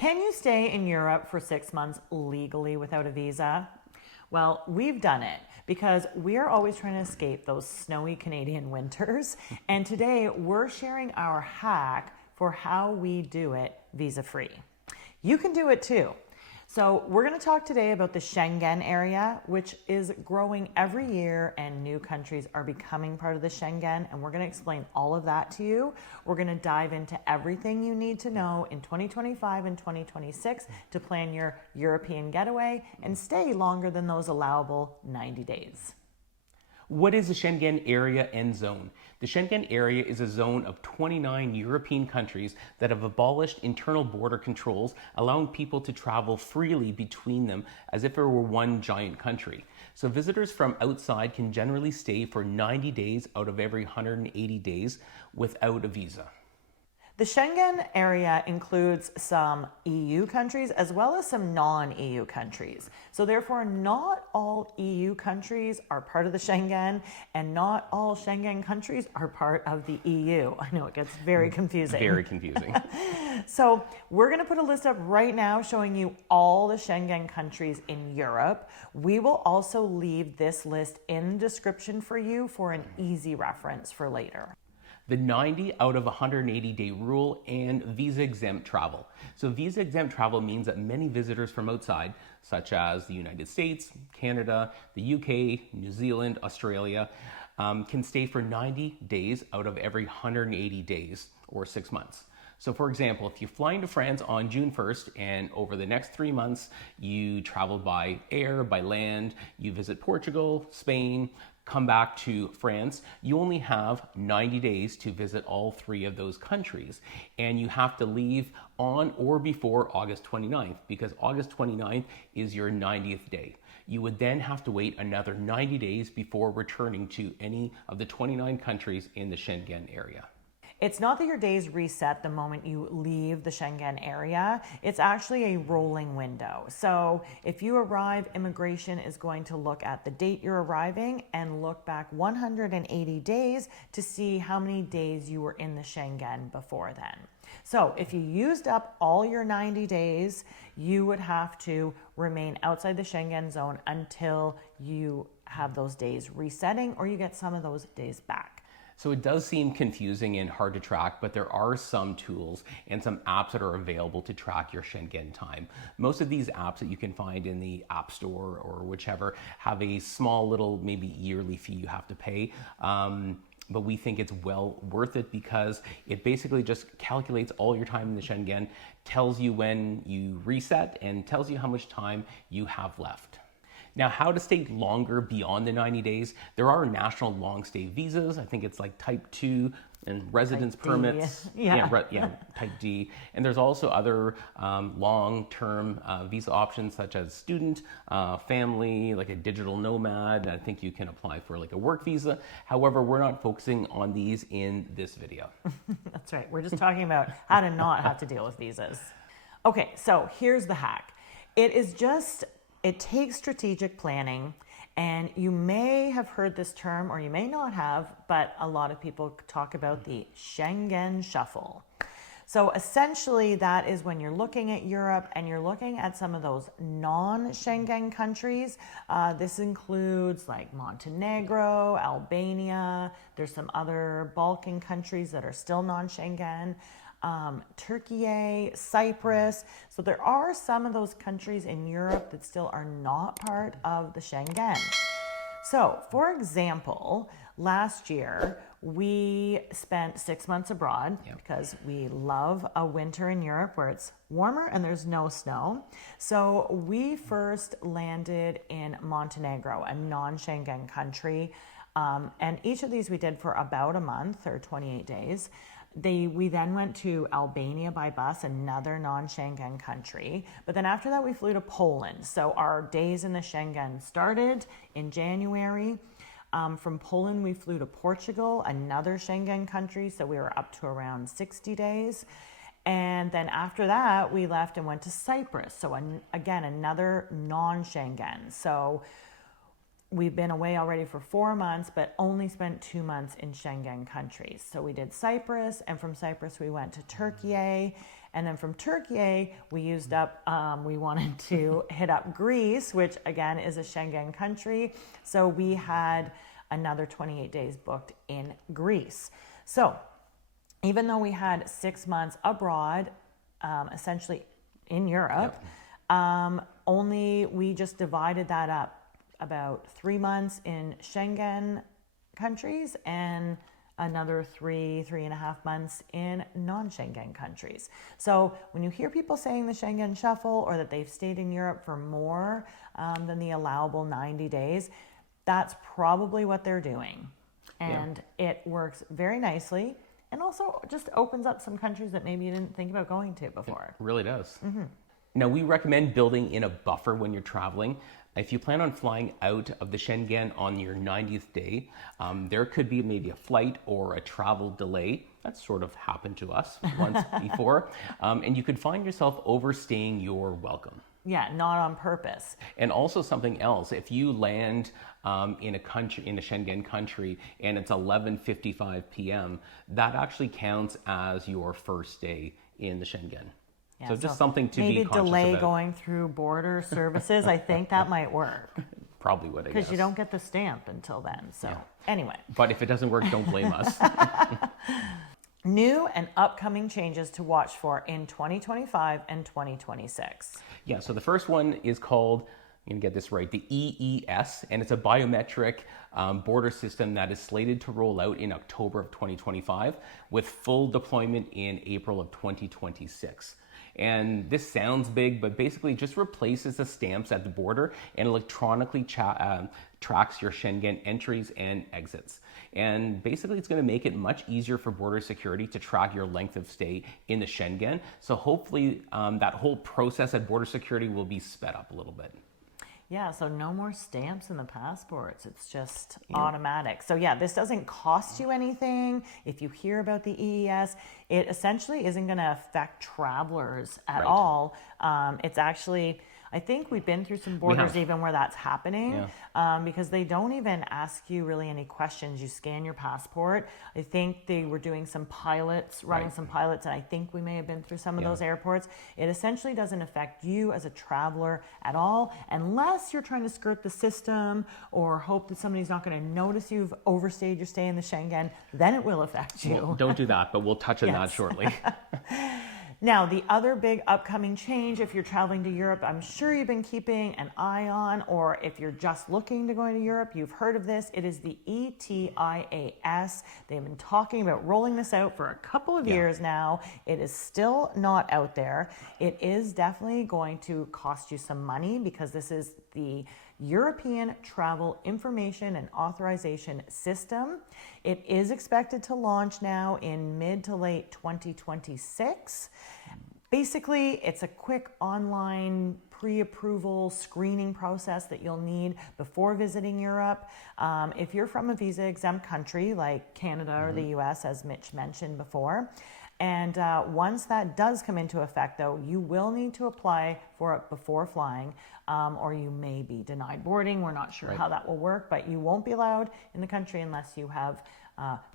Can you stay in Europe for 6 months legally without a visa? Well, we've done it because we're always trying to escape those snowy Canadian winters. And today we're sharing our hack for how we do it visa-free. You can do it too. So we're going to talk today about the Schengen area, which is growing every year and new countries are becoming part of the Schengen. And we're going to explain all of that to you. We're going to dive into everything you need to know in 2025 and 2026 to plan your European getaway and stay longer than those allowable 90 days. What is the Schengen Area and Zone? The Schengen Area is a zone of 29 European countries that have abolished internal border controls, allowing people to travel freely between them as if it were one giant country. So visitors from outside can generally stay for 90 days out of every 180 days without a visa. The Schengen area includes some EU countries as well as some non-EU countries. So therefore, not all EU countries are part of the Schengen and not all Schengen countries are part of the EU. I know it gets very confusing. Very confusing. So we're going to put a list up right now showing you all the Schengen countries in Europe. We will also leave this list in the description for you for an easy reference for later. The 90 out of 180 day rule and visa exempt travel. So visa exempt travel means that many visitors from outside, such as the United States, Canada, the UK, New Zealand, Australia, can stay for 90 days out of every 180 days or 6 months. So for example, if you fly into France on June 1st and over the next 3 months, you travel by air, by land, you visit Portugal, Spain, come back to France, you only have 90 days to visit all three of those countries. And you have to leave on or before August 29th because August 29th is your 90th day. You would then have to wait another 90 days before returning to any of the 29 countries in the Schengen area. It's not that your days reset the moment you leave the Schengen area. It's actually a rolling window. So if you arrive, immigration is going to look at the date you're arriving and look back 180 days to see how many days you were in the Schengen before then. So if you used up all your 90 days, you would have to remain outside the Schengen zone until you have those days resetting or you get some of those days back. So it does seem confusing and hard to track, but there are some tools and some apps that are available to track your Schengen time. Most of these apps that you can find in the App Store or whichever have a small little maybe yearly fee you have to pay. But we think it's well worth it because it basically just calculates all your time in the Schengen, tells you when you reset, and tells you how much time you have left. Now, how to stay longer beyond the 90 days? There are national long stay visas. I think it's like type 2 and residence type D. permits. Yeah, type D. And there's also other long-term visa options such as student, family, like a digital nomad. I think you can apply for like a work visa. However, we're not focusing on these in this video. That's right. We're just talking about how to not have to deal with visas. Okay, so here's the hack. It takes strategic planning, and you may have heard this term or you may not have, but a lot of people talk about the Schengen shuffle. So essentially that is when you're looking at Europe and you're looking at some of those non-Schengen countries. This includes like Montenegro, Albania, there's some other Balkan countries that are still non-Schengen. Turkey, Cyprus. So there are some of those countries in Europe that still are not part of the Schengen. So for example, last year we spent 6 months abroad because we love a winter in Europe where it's warmer and there's no snow. So we first landed in Montenegro, a non-Schengen country. And each of these we did for about a month or 28 days. We then went to Albania by bus, another non-Schengen country. But then after that, we flew to Poland. So our days in the Schengen started in January. From Poland, we flew to Portugal, another Schengen country. So we were up to around 60 days. And then after that, we left and went to Cyprus. So again, another non-Schengen. So we've been away already for 4 months, but only spent 2 months in Schengen countries. So we did Cyprus, and from Cyprus we went to Turkey, And then from Turkey, we used up, we wanted to hit up Greece, which again is a Schengen country. So we had another 28 days booked in Greece. So even though we had 6 months abroad, essentially in Europe, only we just divided that up about 3 months in Schengen countries and another 3.5 months in non-Schengen countries. So when you hear people saying the Schengen shuffle or that they've stayed in Europe for more than the allowable 90 days, that's probably what they're doing. And it works very nicely and also just opens up some countries that maybe you didn't think about going to before. It really does. Now, we recommend building in a buffer when you're traveling. If you plan on flying out of the Schengen on your 90th day, there could be maybe a flight or a travel delay. That's sort of happened to us once before. And you could find yourself overstaying your welcome. Yeah, not on purpose. And also something else, if you land in a country, in a Schengen country, and it's 11:55 p.m., that actually counts as your first day in the Schengen. Yeah, so just something to be conscious about. Maybe delay going through border services. I think that might work. Probably would, I guess. Because you don't get the stamp until then. So anyway. But if it doesn't work, don't blame us. New and upcoming changes to watch for in 2025 and 2026. Yeah, so the first one is called, I'm going to get this right, the EES, and it's a biometric border system that is slated to roll out in October of 2025 with full deployment in April of 2026. And this sounds big, but basically just replaces the stamps at the border and electronically tracks your Schengen entries and exits. And basically it's going to make it much easier for border security to track your length of stay in the Schengen. So hopefully that whole process at border security will be sped up a little bit. Yeah, so no more stamps in the passports. It's just automatic. So yeah, this doesn't cost you anything. If you hear about the EES, it essentially isn't going to affect travelers at all. It's actually, I think we've been through some borders even where that's happening because they don't even ask you really any questions. You scan your passport. I think they were doing some pilots, running some pilots, and I think we may have been through some of those airports. It essentially doesn't affect you as a traveler at all, unless you're trying to skirt the system or hope that somebody's not going to notice you've overstayed your stay in the Schengen. Then it will affect you. Well, don't do that, but we'll touch on that shortly. Now, the other big upcoming change, if you're traveling to Europe, I'm sure you've been keeping an eye on, or if you're just looking to go to Europe, you've heard of this. It is the ETIAS. They've been talking about rolling this out for a couple of years now. It is still not out there. It is definitely going to cost you some money because this is the European Travel Information and Authorization System. It is expected to launch now in mid to late 2026. Basically, it's a quick online pre-approval screening process that you'll need before visiting Europe. If you're from a visa-exempt country like Canada or the US, as Mitch mentioned before, and once that does come into effect, though, you will need to apply for it before flying, or you may be denied boarding. We're not sure how that will work, but you won't be allowed in the country unless you have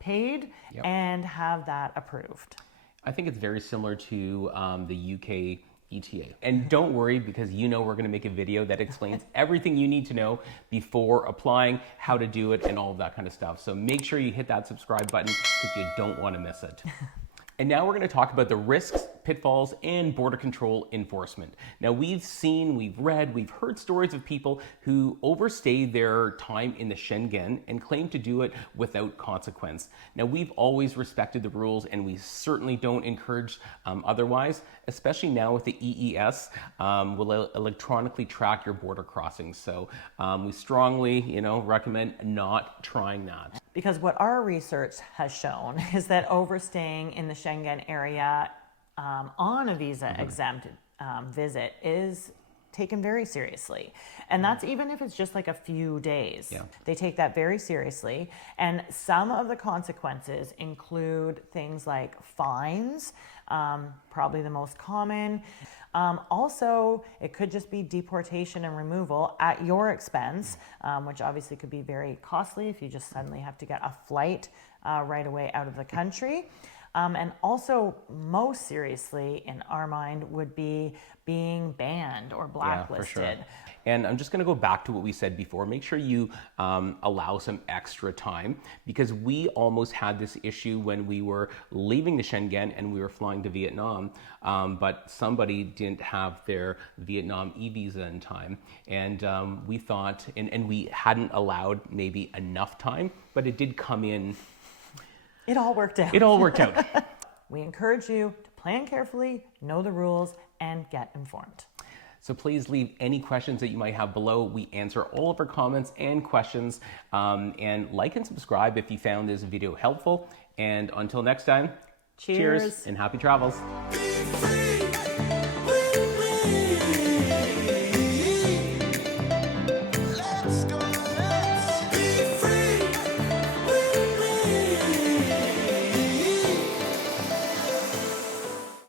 paid and have that approved. I think it's very similar to the UK ETA. And don't worry, because we're going to make a video that explains everything you need to know before applying, how to do it, and all of that kind of stuff. So make sure you hit that subscribe button because you don't want to miss it. And now we're going to talk about the risks, pitfalls, and border control enforcement. Now we've seen, we've read, we've heard stories of people who overstay their time in the Schengen and claim to do it without consequence. Now we've always respected the rules and we certainly don't encourage otherwise, especially now with the EES, will electronically track your border crossings. So we strongly, recommend not trying that. Because what our research has shown is that overstaying in the Schengen area on a visa-exempt visit is taken very seriously. And that's even if it's just like a few days. They take that very seriously. And some of the consequences include things like fines, probably the most common. Also, it could just be deportation and removal at your expense, which obviously could be very costly if you just suddenly have to get a flight right away out of the country. And also, most seriously, in our mind, would be being banned or blacklisted. Yeah, for sure. And I'm just going to go back to what we said before. Make sure you allow some extra time, because we almost had this issue when we were leaving the Schengen and we were flying to Vietnam, but somebody didn't have their Vietnam e-visa in time. And we thought, and we hadn't allowed maybe enough time, but it did come in. It all worked out. It all worked out. We encourage you to plan carefully, know the rules, and get informed. So please leave any questions that you might have below. We answer all of our comments and questions. And like and subscribe if you found this video helpful. And until next time, cheers and happy travels. Be free.